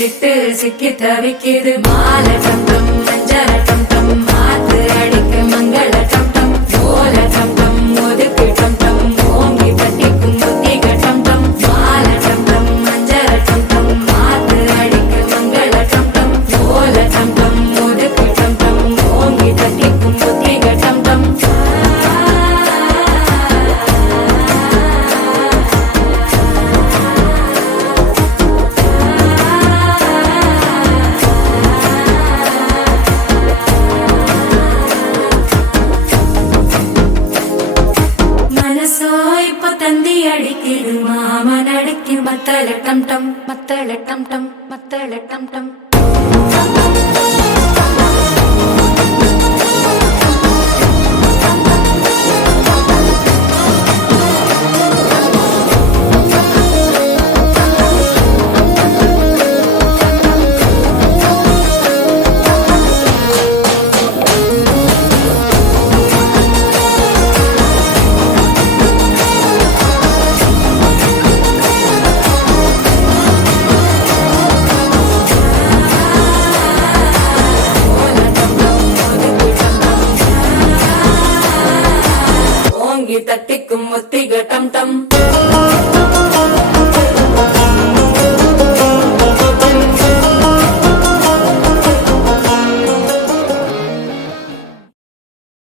விட்டு சிக்கி தவிக்குது மாலை டம் டம் மஞ்சள டம் டம் மாத்து அடிக்க மங்கள டம் டம் ஓல டம் டம் ஒதுக்கு டம் டம் ஓங்கி தட்டிக்கும் புத்திக டம் டம் மாலை டம் டம் மஞ்சள டம் டம் மாத்து அடிக்க மங்கள டம் டம் ஓல டம் டம் ஒதுக்கு டம் டம் ஓங்கி தட்டிக்கும் புத்திக டம் டம் தந்தி அடிக்குது மாமன் அடிக்கு மத்தள டம் டம் மத்தள டம் டம் மத்தள டம் டம் தட்டிக்கும்